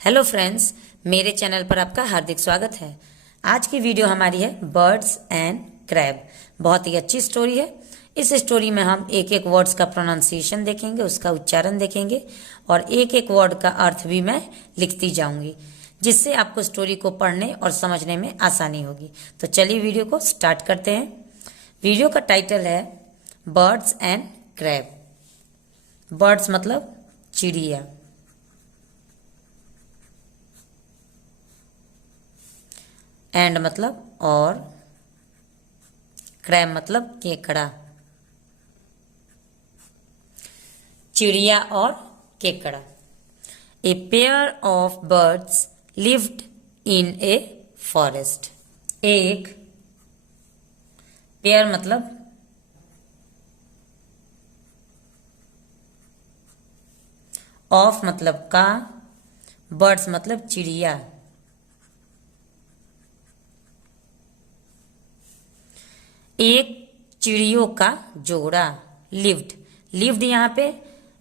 Hello friends, मेरे channel पर आपका हार्दिक स्वागत है। आज की वीडियो हमारी है बर्ड्स एंड क्रैब। बहुत ही अच्छी स्टोरी है। इस स्टोरी में हम एक एक वर्ड्स का प्रोनाउंसिएशन देखेंगे, उसका उच्चारण देखेंगे और एक एक वर्ड का अर्थ भी मैं लिखती जाऊंगी, जिससे आपको स्टोरी को पढ़ने और समझने में आसानी होगी। तो चलिए वीडियो को स्टार्ट करते हैं। वीडियो का टाइटल है बर्ड्स एंड क्रैब। बर्ड्स मतलब चिड़िया, एंड मतलब और, क्रैब मतलब केकड़ा। चिड़िया और केकड़ा। A pair of birds lived in a forest. एक पेयर मतलब ऑफ मतलब का, बर्ड्स मतलब चिड़िया। एक चिड़ियों का जोड़ा। लिव्ड, लिव्ड यहाँ पे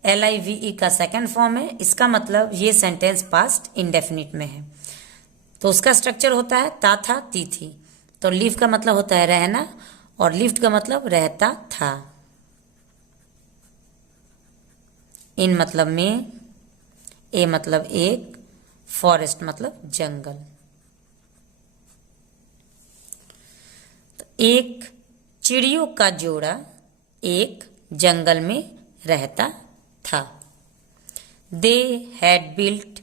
LIVE का सेकंड फॉर्म है। इसका मतलब ये सेंटेंस पास्ट इंडेफिनिट में है, तो उसका स्ट्रक्चर होता है ता था ती थी। तो लिव का मतलब होता है रहना और लिव्ड का मतलब रहता था। इन मतलब में, ए मतलब एक, फॉरेस्ट मतलब जंगल। तो एक चिड़ियों का जोड़ा एक जंगल में रहता था। They had built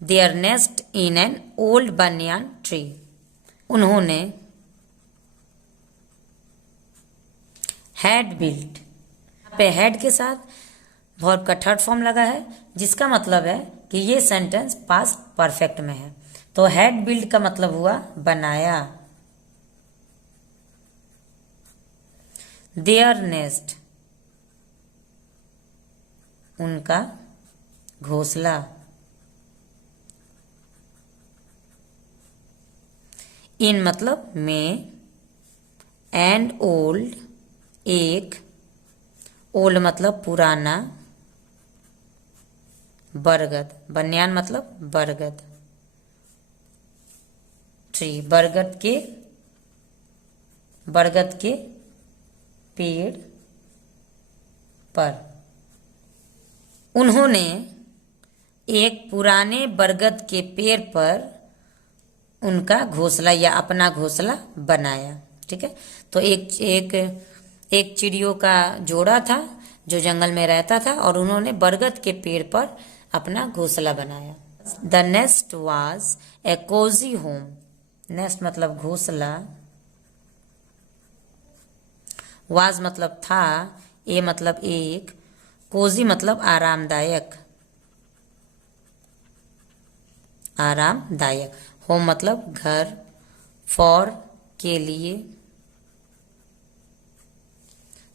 there nest in an old banyan tree. उन्होंने हैड बिल्ट, पे हैड के साथ वर्ब का थर्ड फॉर्म लगा है, जिसका मतलब है कि ये सेंटेंस पास्ट परफेक्ट में है। तो हैड बिल्ट का मतलब हुआ बनाया। देयर नेस्ट उनका घोंसला। इन मतलब में, एंड ओल्ड एक, ओल्ड मतलब पुराना, बरगद, बनियान मतलब बरगद, ट्री बरगद के पेड़ पर। उन्होंने एक पुराने बरगद के पेड़ पर उनका घोंसला या अपना घोंसला बनाया। ठीक है, तो एक चिड़ियों का जोड़ा था जो जंगल में रहता था और उन्होंने बरगद के पेड़ पर अपना घोंसला बनाया। The nest was a cosy home. Nest मतलब घोंसला, वाज मतलब था, ए मतलब एक, कोजी मतलब आरामदायक, आरामदायक, होम मतलब घर, फॉर के लिए।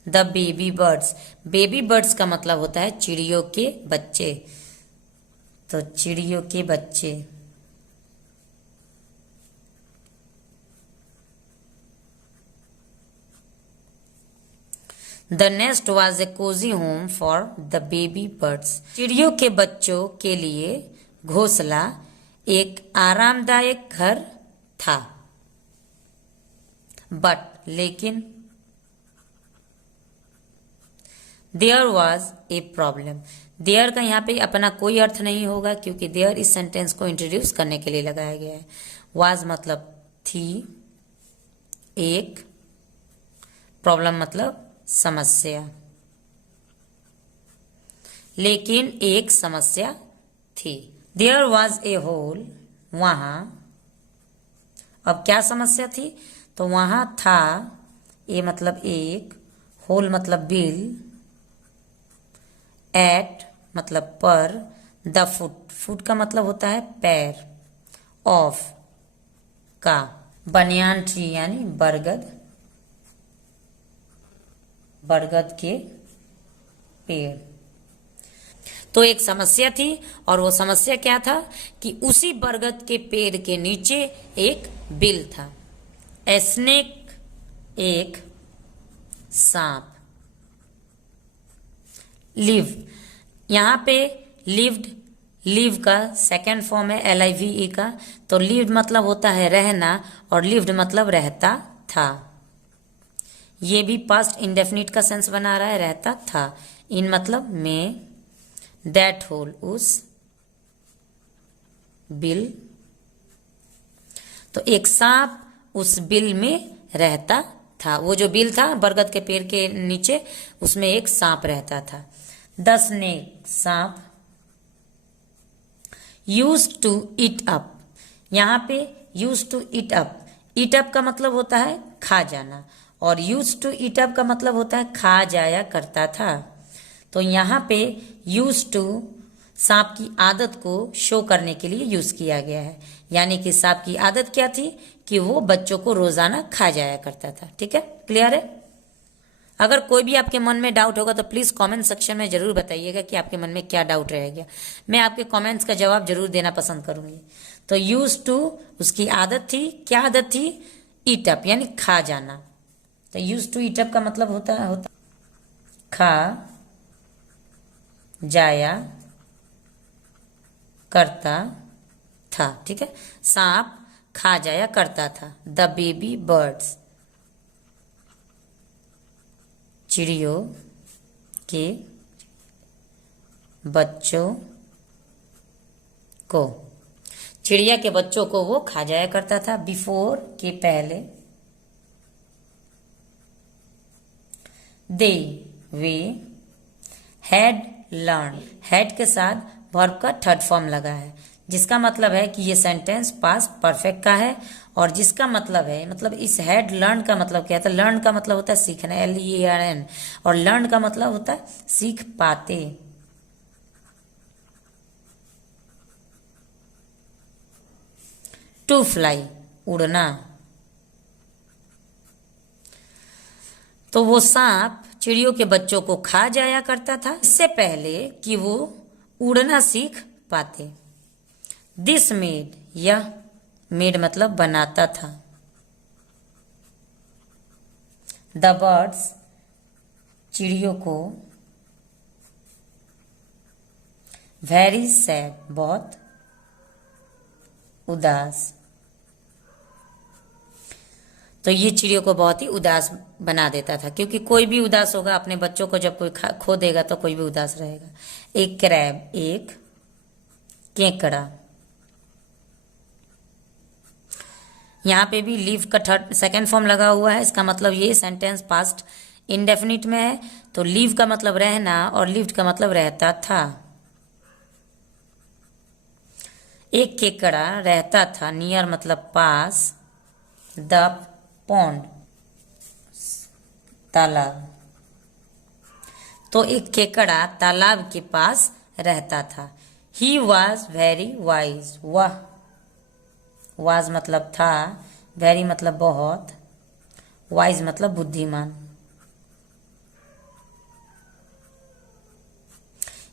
The baby birds, baby birds का मतलब होता है चिड़ियों के बच्चे। तो चिड़ियों के बच्चे। The nest was a cosy home for the baby birds. चिड़ियों के बच्चों के लिए घोंसला एक आरामदायक घर था। बट लेकिन, there was a problem. There का यहाँ पे अपना कोई अर्थ नहीं होगा, क्योंकि देयर इस सेंटेंस को इंट्रोड्यूस करने के लिए लगाया गया है। वाज मतलब थी एक, प्रॉब्लम मतलब समस्या, लेकिन एक समस्या थी। देयर वॉज ए होल, वहां। अब क्या समस्या थी? तो वहां था, ए मतलब एक, होल मतलब बिल, एट मतलब पर, द फुट, फुट का मतलब होता है पैर, ऑफ का, बनियान ट्री यानी बरगद के पेड़। तो एक समस्या थी, और वो समस्या क्या था कि उसी बरगद के पेड़ के नीचे एक बिल था। ए स्नेक, एक सांप। लिव, यहाँ पे लिव्ड लिव का सेकेंड फॉर्म है LIVE का, तो लिव्ड मतलब होता है रहना और लिव्ड मतलब रहता था। ये भी पास्ट इंडेफिनिट का सेंस बना रहा है, रहता था। इन मतलब में दैट होल, उस बिल, तो एक सांप उस बिल में रहता था। वो जो बिल था बरगद के पेड़ के नीचे, उसमें एक सांप रहता था। द स्नेक, सांप, यूज्ड टू ईट अप, यहां पे used to eat up, eat up का मतलब होता है खा जाना, और यूज्ड टू ईट अप का मतलब होता है खा जाया करता था। तो यहां पे यूज्ड टू सांप की आदत को शो करने के लिए यूज किया गया है, यानी कि सांप की आदत क्या थी कि वो बच्चों को रोजाना खा जाया करता था। ठीक है, क्लियर है? अगर कोई भी आपके मन में डाउट होगा तो प्लीज कमेंट सेक्शन में जरूर बताइएगा कि आपके मन में क्या डाउट रह गया। मैं आपके कमेंट्स का जवाब जरूर देना पसंद करूंगी। तो यूज टू, उसकी आदत थी, क्या आदत थी? ईट अप, यानी खा जाना। तो यूज टू ईट अप का मतलब होता खा जाया करता था। ठीक है, सांप खा जाया करता था। द बेबी बर्ड्स, चिड़ियों के बच्चों को, चिड़िया के बच्चों को वो खा जाया करता था। बिफोर, के पहले। दे, वे। हैड लर्न, हैड के साथ वर्ब का थर्ड फॉर्म लगा है, जिसका मतलब है कि ये सेंटेंस पास्ट परफेक्ट का है, और जिसका मतलब है, मतलब इस हैड लर्न का मतलब क्या था? लर्न का मतलब होता है सीखना, LEARN, और लर्न का मतलब होता है सीख पाते। टू फ्लाई, उड़ना। तो वो सांप चिड़ियों के बच्चों को खा जाया करता था इससे पहले कि वो उड़ना सीख पाते। दिस मेड, यह, मेड मतलब बनाता था। द बर्ड्स, चिड़ियों को, वेरी सैड, बहुत उदास। तो ये चिड़ियों को बहुत ही उदास बना देता था, क्योंकि कोई भी उदास होगा, अपने बच्चों को जब कोई खो देगा तो कोई भी उदास रहेगा। एक क्रैब, एक केकड़ा। यहां पे भी लीव का थर्ड सेकेंड फॉर्म लगा हुआ है, इसका मतलब ये सेंटेंस पास्ट इंडेफिनिट में है। तो लीव का मतलब रहना और लिव्ड का मतलब रहता था। एक केकड़ा रहता था, नियर मतलब पास, द पॉन्ड, तालाब। तो एक केकड़ा तालाब के पास रहता था। ही वॉज वेरी वाइज, वह, वाज मतलब था, वेरी मतलब बहुत, वाइज मतलब बुद्धिमान।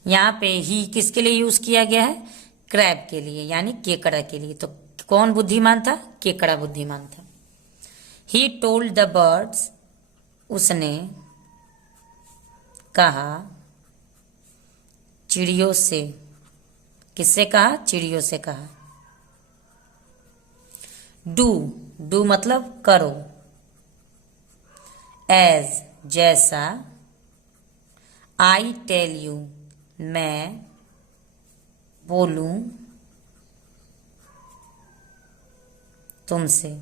यहां पे ही किसके लिए यूज किया गया है? क्रैब के लिए, यानी केकड़ा के लिए। तो कौन बुद्धिमान था? केकड़ा बुद्धिमान था। ही टोल्ड द बर्ड्स, उसने कहा चिड़ियों से। किससे कहा? चिड़ियों से कहा। डू, डू मतलब करो। एज, जैसा। आई टेल यू, मैं बोलूं तुमसे।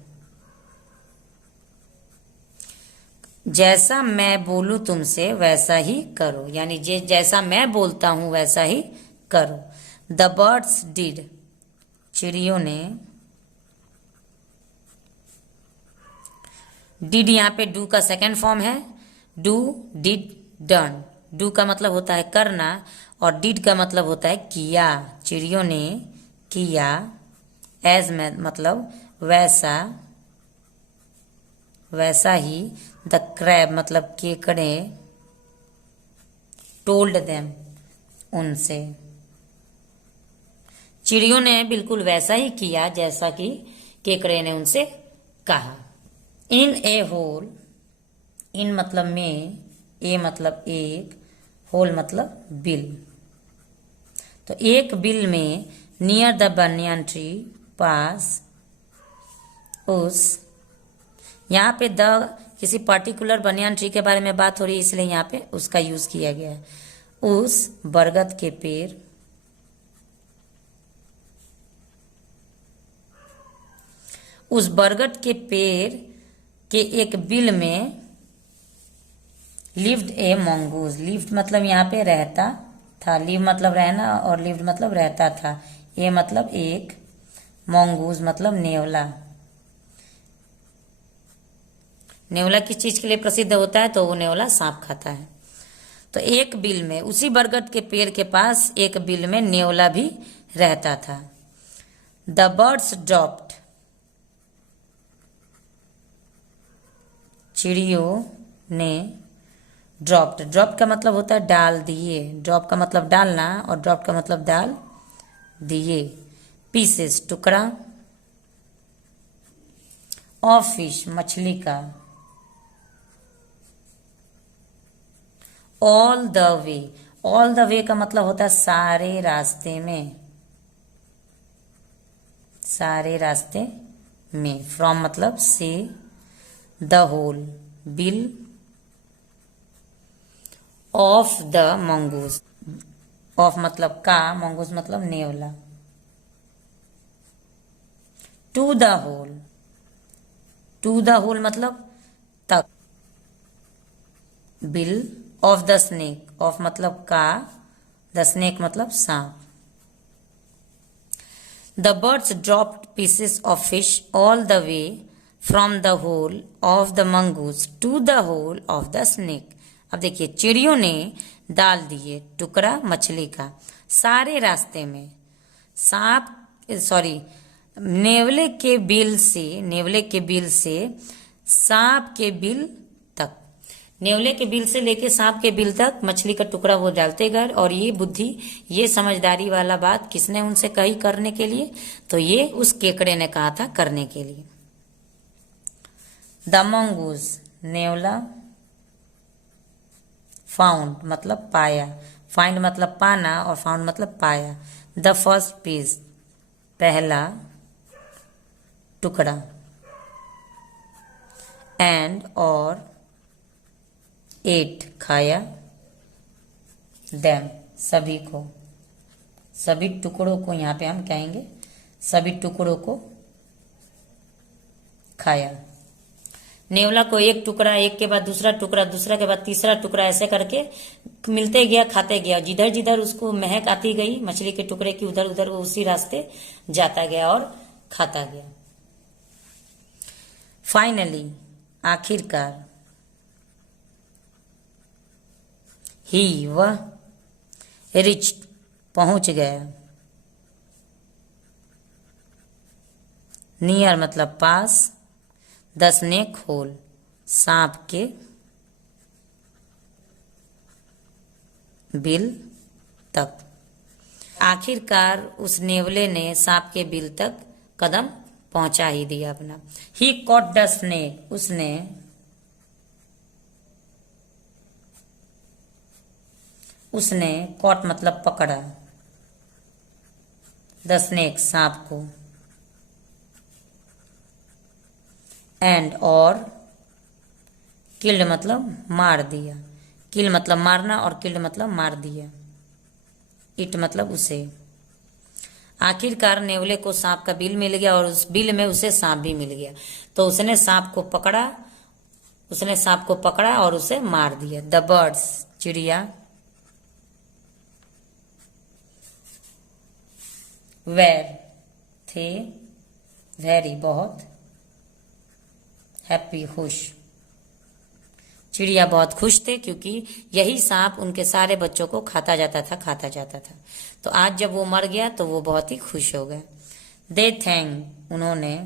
जैसा मैं बोलूं तुमसे वैसा ही करो, यानी जैसा मैं बोलता हूं वैसा ही करो। द बर्ड्स डिड, चिड़ियों ने। डिड यहां पे डू का सेकेंड फॉर्म है। Do, did, done. डू का मतलब होता है करना और डिड का मतलब होता है किया। चिड़ियों ने किया। एज में मतलब वैसा, वैसा ही। द क्रैब मतलब केकड़े। टोल्ड देम, उनसे। चिड़ियों ने बिल्कुल वैसा ही किया जैसा कि केकड़े ने उनसे कहा। इन ए होल, इन मतलब में, ए मतलब एक, होल मतलब बिल। तो एक बिल में नियर द बनियान ट्री पास उस, यहाँ पे द किसी पर्टिकुलर बनियान ट्री के बारे में बात हो रही है, इसलिए यहाँ पे उसका यूज किया गया है। उस बरगद के पेड़, उस बरगद के पेड़ के एक बिल में लिव्ड ए मंगूज। लिव्ड मतलब यहाँ पे रहता था, लिव मतलब रहना और लिव्ड मतलब रहता था। ए मतलब एक, मंगूज मतलब नेवला। नेवला किस चीज के लिए प्रसिद्ध होता है? तो वो नेवला सांप खाता है। तो एक बिल में, उसी बरगद के पेड़ के पास एक बिल में नेवला भी रहता था। द बर्ड्स ड्रॉप्ड, चिड़ियों ने, ड्रॉप्ड, ड्रॉप का मतलब होता है डाल दिए, ड्रॉप का मतलब डालना और ड्रॉप का मतलब डाल दिए। पीसेस टुकड़ा, ऑफ फिश मछली का, all the way, all the वे का मतलब होता है सारे रास्ते में, सारे रास्ते में। फ्रॉम मतलब से, द होल, बिल ऑफ द मंगूज, ऑफ मतलब का, मंगूज मतलब नेवला। To the hole, to the hole मतलब तक। बिल ऑफ द स्नेक, ऑफ मतलब का, द स्नेक मतलब सांप। The birds dropped pieces of fish all the way from the hole of the mongoose to the hole of the snake. अब देखिए, चिड़ियों ने डाल दिए टुकड़ा मछली का सारे रास्ते में, सांप सॉरी नेवले के बिल से, नेवले के बिल से सांप के बिल तक, नेवले के बिल से लेके सांप के बिल तक मछली का टुकड़ा वो डालते गए। और ये बुद्धि, ये समझदारी वाला बात किसने उनसे कही करने के लिए? तो ये उस केकड़े ने कहा था करने के लिए। द मंगूज, नेवला, फाउंड मतलब पाया, फाइंड मतलब पाना और फाउंड मतलब पाया। द फर्स्ट पीस, पहला टुकड़ा। एंड और एट, खाया। देम, सभी को, सभी टुकड़ों को, यहाँ पे हम कहेंगे सभी टुकड़ों को खाया। नेवला को एक टुकड़ा, एक के बाद दूसरा टुकड़ा, दूसरा के बाद तीसरा टुकड़ा, ऐसे करके मिलते गया, खाते गया। जिधर जिधर उसको महक आती गई मछली के टुकड़े की, उधर उधर वो उसी रास्ते जाता गया और खाता गया। फाइनली, आखिरकार, ही वह, रिच पहुंच गया। नियर मतलब पास, द स्नेक होल सांप के बिल तक। आखिरकार उस नेवले ने सांप के बिल तक कदम पहुंचा ही दिया अपना। ही कॉट द स्नेक, उसने कॉट मतलब पकड़ा, द स्नेक सांप को, एंड और किल्ड मतलब मार दिया, किल मतलब मारना और किल्ड मतलब मार दिया। इट मतलब उसे। आखिरकार नेवले को सांप का बिल मिल गया और उस बिल में उसे सांप भी मिल गया। तो उसने सांप को पकड़ा, उसने सांप को पकड़ा और उसे मार दिया। द बर्ड्स, चिड़िया, वेर थे, वेरी बहुत, हैप्पी खुश। चिड़िया बहुत खुश थे क्योंकि यही सांप उनके सारे बच्चों को खाता जाता था। तो आज जब वो मर गया तो वो बहुत ही खुश हो गए। दे थैंक, उन्होंने,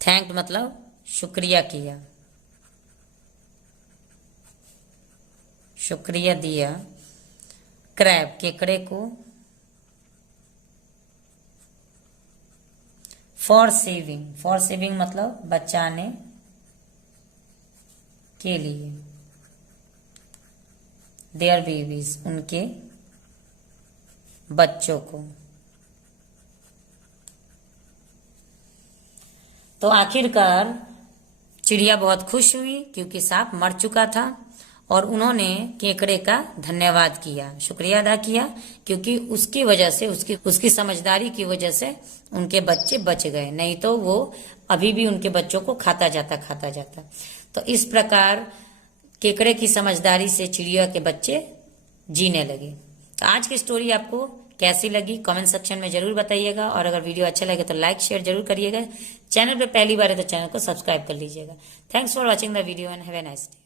थैंक मतलब शुक्रिया किया, शुक्रिया दिया। क्रैब, केकड़े को। फॉर सेविंग, फॉर सेविंग मतलब बचाने के लिए। देयर बेबीज, उनके बच्चों को। तो आखिरकार चिड़िया बहुत खुश हुई क्योंकि सांप मर चुका था और उन्होंने केकड़े का धन्यवाद किया, शुक्रिया अदा किया, क्योंकि उसकी वजह से, उसकी समझदारी की वजह से उनके बच्चे बच गए, नहीं तो वो अभी भी उनके बच्चों को खाता जाता। तो इस प्रकार केकड़े की समझदारी से चिड़िया के बच्चे जीने लगे। तो आज की स्टोरी आपको कैसी लगी कमेंट सेक्शन में जरूर बताइएगा, और अगर वीडियो अच्छा लगे तो लाइक शेयर जरूर करिएगा। चैनल पे पहली बार है तो चैनल को सब्सक्राइब कर लीजिएगा। Thanks for watching the video and have a nice day.